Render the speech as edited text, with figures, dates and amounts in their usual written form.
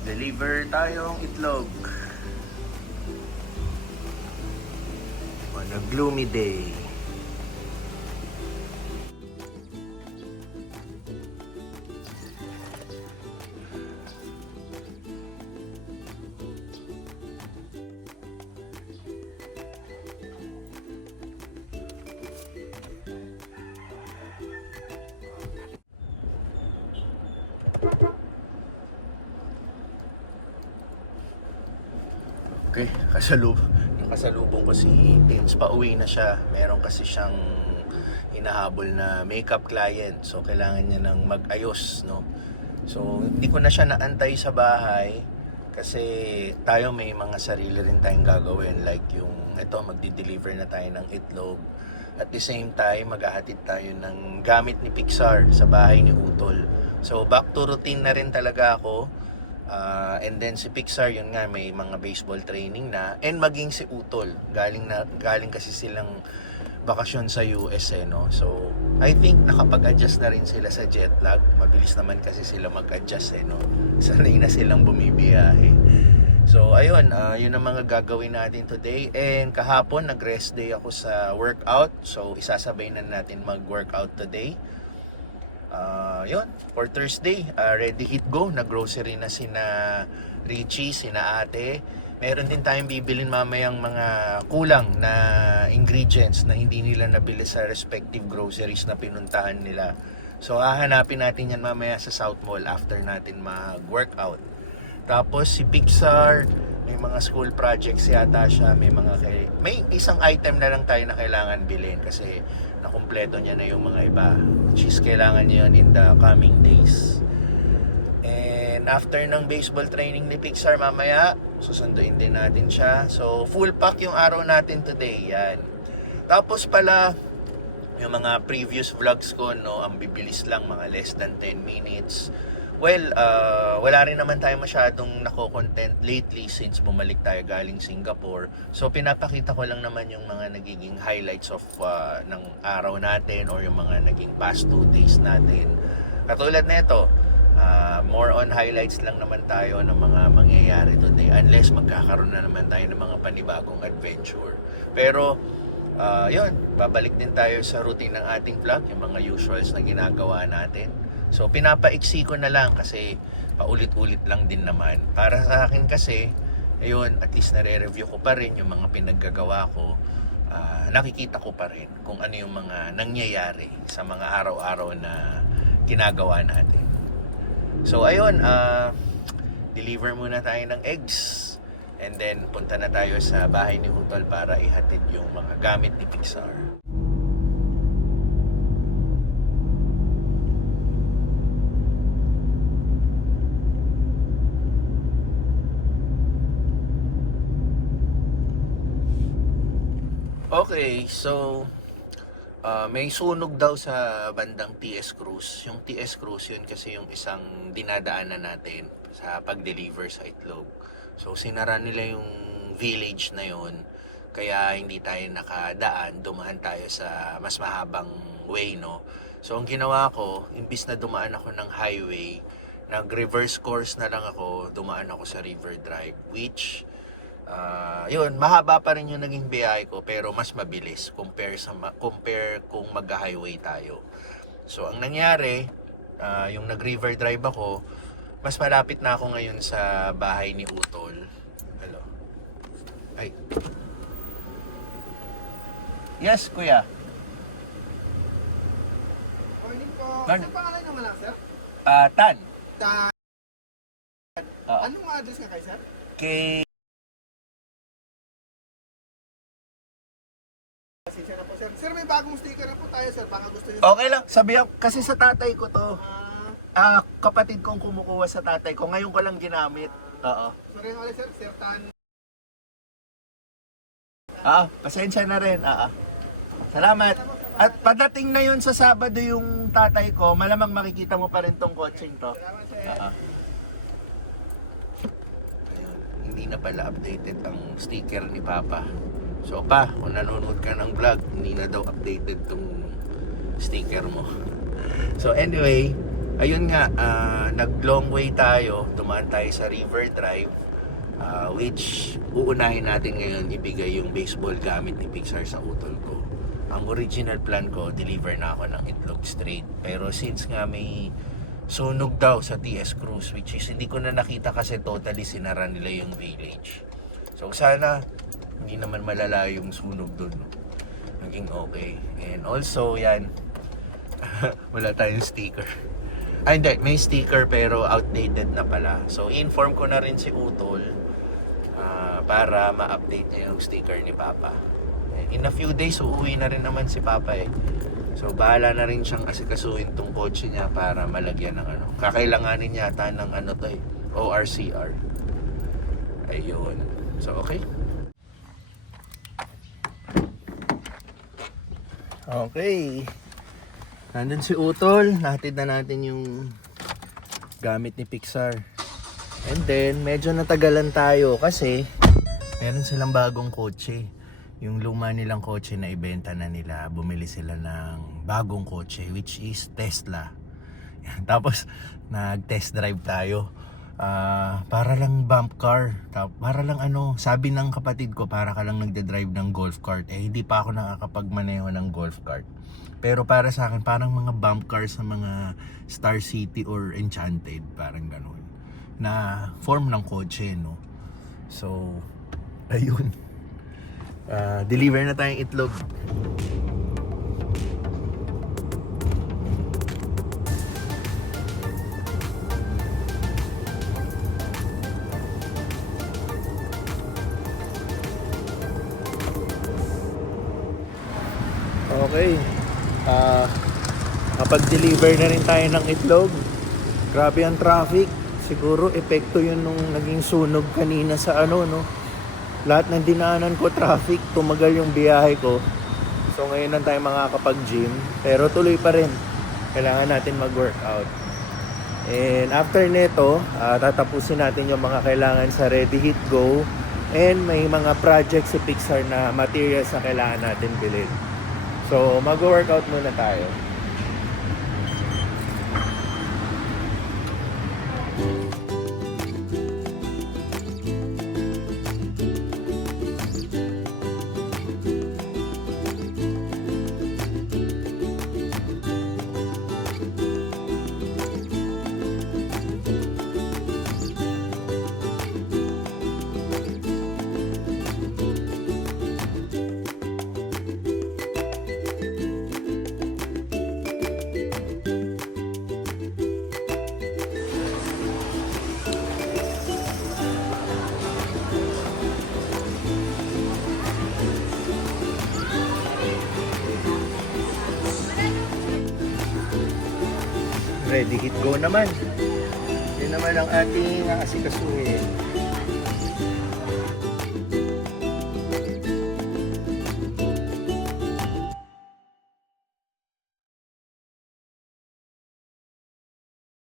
Deliver tayong itlog on a gloomy day. Okay, nakasalubong ko si Tins. Pauwi na siya. Meron kasi siyang hinahabol na makeup client. So, kailangan niya ng mag-ayos, no? So, hindi ko na siya naantay sa bahay kasi tayo may mga sarili rin tayong gagawin. Like yung, magdi-deliver na tayo ng itlog. At the same time, maghahatid tayo ng gamit ni Pixar sa bahay ni Utol. So, back to routine na rin talaga ako. And then si Pixar, yun nga, may mga baseball training na. And maging si Utol, galing kasi silang bakasyon sa US no. So I think nakapag-adjust na rin sila sa jet lag. Mabilis naman kasi sila mag-adjust no. Sanay na silang bumibiyahe. So ayun, yun ang mga gagawin natin today. And kahapon nag-rest day ako sa workout. So isasabay na natin mag-workout today. Yun, for Thursday, ready hit go. Nag-grocery na sina Richie, sina ate. Meron din tayong bibilin mamayang mga kulang na ingredients na hindi nila nabili sa respective groceries na pinuntahan nila. So hahanapin natin yan mamaya sa South Mall after natin mag-workout. Tapos si Pixar, may mga school projects yata siya, may isang item na lang tayo na kailangan bilhin kasi nakumpleto niya na yung mga iba, which is kailangan niya yun in the coming days. And after ng baseball training ni Pixar mamaya, susunduin din natin siya. So full pack yung araw natin today, yan. Tapos pala yung mga previous vlogs ko, no, ang bibilis lang, mga less than 10 minutes. Well, wala rin naman tayo masyadong nako-content lately since bumalik tayo galing Singapore. So, pinapakita ko lang naman yung mga nagiging highlights of ng araw natin or yung mga naging past 2 days natin. Katulad nito, more on highlights lang naman tayo ng mga mangyayari today unless magkakaroon na naman tayo ng mga panibagong adventure. Pero, yun, babalik din tayo sa routine ng ating vlog, yung mga usuals na ginagawa natin. So, pinapaiksi ko na lang kasi paulit-ulit lang din naman. Para sa akin kasi, ayun, at least nare-review ko pa rin yung mga pinaggagawa ko. Nakikita ko pa rin kung ano yung mga nangyayari sa mga araw-araw na ginagawa natin. So, ayun, deliver muna tayo ng eggs. And then, punta na tayo sa bahay ni Utol para ihatid yung mga gamit ni Pixar. Okay, so may sunog daw sa bandang TS Cruz. Yung TS Cruz yun kasi yung isang dinadaanan natin sa pag-deliver sa itlog. So sinara nila yung village na yun, kaya hindi tayo nakadaan, dumaan tayo sa mas mahabang way, no. So ang ginawa ko, imbis na dumaan ako ng highway, nag-reverse course na lang ako, dumaan ako sa River Drive, which yun, mahaba pa rin yung naging biyahe ko pero mas mabilis compare kung mag-highway tayo. So ang nangyari, yung nag-river drive ako, mas malapit na ako ngayon sa bahay ni Utol. Hello. Ay. Yes, kuya. Morning po. Morning. Ano pangalan naman lang, sir? Tan. Anong address nga kayo, sir? Kay Pasensya na po, sir. Sir, may bagong sticker na po tayo, sir. Baka gusto niyo... okay lang, sabihan kasi sa tatay ko to. Kapatid kong kumukuha sa tatay ko. Ngayon ko lang ginamit. Oo. Sorry nga ulit, sir. Sir Tan. Pasensya na rin. Salamat. At padating na yun sa Sabado yung tatay ko, malamang makikita mo pa rin tong coaching to. Salamat, sir. Hindi na pala updated ang sticker ni Papa. So pa, kung nanonood ka ng vlog, hindi na daw updated tong sticker mo. So anyway, ayun nga, nag long way tayo, dumaan tayo sa River Drive, which uunahin natin ngayon ibigay yung baseball gamit ni Pixar sa utol ko. Ang original plan ko, deliver na ako ng itlog straight, pero since nga may sunog daw sa TS Cruise, which is hindi ko na nakita kasi totally sinara nila yung village. So sana hindi naman malala yung sunog doon, no? Naging okay. And also yan, wala tayong sticker. Ay hindi, may sticker pero outdated na pala. So inform ko na rin si Utol para ma-update niya yung sticker ni Papa. In a few days uuwi na rin naman si Papa eh. So bahala na rin siyang asikasuhin tong kotse niya para malagyan ng ano. Kakailanganin yata ng ano to eh, ORCR. Ayun. So okay. Okay. Nandun si Utol, nahatid na natin yung gamit ni Pixar. And then, medyo natagalan tayo kasi meron silang bagong kotse. Yung luma nilang kotse na ibenta na nila, bumili sila ng bagong kotse which is Tesla. Tapos, nag-test drive tayo. Para lang bump car. Para lang ano, sabi ng kapatid ko, para ka lang nagde-drive ng golf cart. Hindi pa ako nakakapagmaneho ng golf cart. Pero para sa akin, parang mga bump cars sa mga Star City or Enchanted, parang ganun. Na form ng kotse, no? So, ayun. Deliver na tayong itlog. Okay. Kapag deliver na rin tayo ng itlog, grabe ang traffic. Siguro epekto yun nung naging sunog kanina sa ano, no? Lahat ng dinaanan ko traffic, tumagal yung biyahe ko. So ngayon lang tayo makakapag-gym, pero tuloy pa rin. Kailangan natin mag-workout. And after nito, tatapusin natin yung mga kailangan sa Ready Hit Go. And may mga projects si Pixar na materials na kailangan natin bilhin. So mag-workout muna tayo. Ready Hit Go naman. Yun naman ang ating asikasuhin.